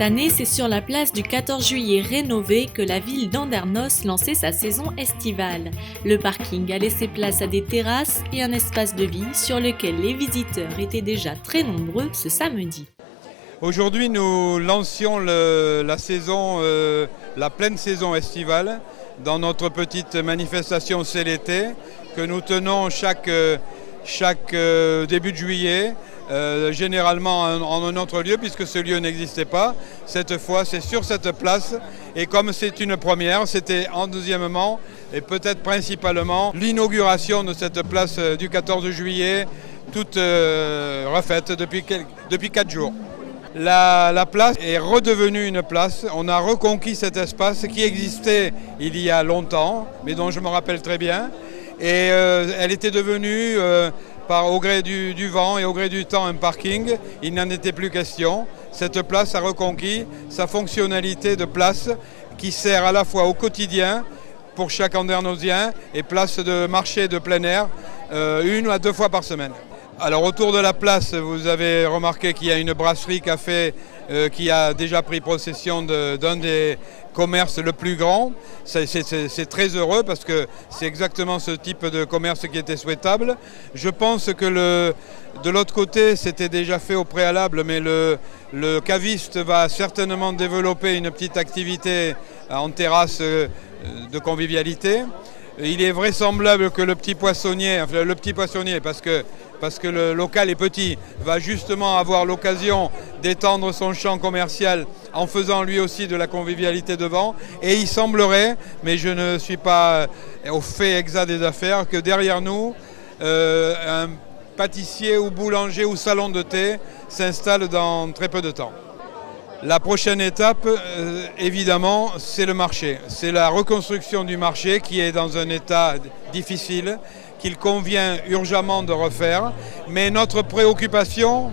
Cette année, c'est sur la place du 14 juillet rénovée que la ville d'Andernos lançait sa saison estivale. Le parking a laissé place à des terrasses et un espace de vie sur lequel les visiteurs étaient déjà très nombreux ce samedi. Aujourd'hui, nous lancions la pleine saison estivale dans notre petite manifestation C'est l'été que nous tenons chaque début de juillet, généralement en un autre lieu puisque ce lieu n'existait pas. Cette fois, c'est sur cette place et comme c'est une première, c'était en deuxièmement et peut-être principalement l'inauguration de cette place du 14 juillet, toute refaite depuis 4 jours. La place est redevenue une place. On a reconquis cet espace qui existait il y a longtemps, mais dont je me rappelle très bien. Et elle était devenue, au gré du vent et au gré du temps, un parking. Il n'en était plus question. Cette place a reconquis sa fonctionnalité de place qui sert à la fois au quotidien pour chaque Andernosien et place de marché de plein air 1 à 2 fois par semaine. Alors autour de la place, vous avez remarqué qu'il y a une brasserie-café qui a déjà pris possession d'un des commerces le plus grand. C'est très heureux parce que c'est exactement ce type de commerce qui était souhaitable. Je pense que de l'autre côté, c'était déjà fait au préalable, mais le caviste va certainement développer une petite activité en terrasse de convivialité. Il est vraisemblable que le petit poissonnier, parce que le local est petit, va justement avoir l'occasion d'étendre son champ commercial en faisant lui aussi de la convivialité devant. Et il semblerait, mais je ne suis pas au fait exact des affaires, que derrière nous, un pâtissier ou boulanger ou salon de thé s'installe dans très peu de temps. La prochaine étape, évidemment, c'est le marché. C'est la reconstruction du marché qui est dans un état difficile, qu'il convient urgemment de refaire. Mais notre préoccupation,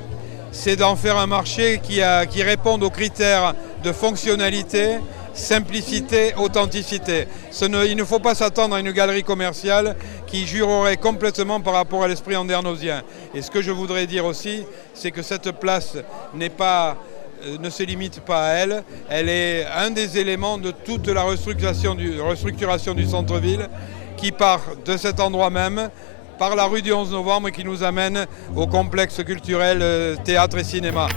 c'est d'en faire un marché qui réponde aux critères de fonctionnalité, simplicité, authenticité. Il ne faut pas s'attendre à une galerie commerciale qui jurerait complètement par rapport à l'esprit andernosien. Et ce que je voudrais dire aussi, c'est que cette place ne se limite pas à elle. Elle est un des éléments de toute la restructuration du centre-ville qui part de cet endroit même, par la rue du 11 novembre, qui nous amène au complexe culturel théâtre et cinéma.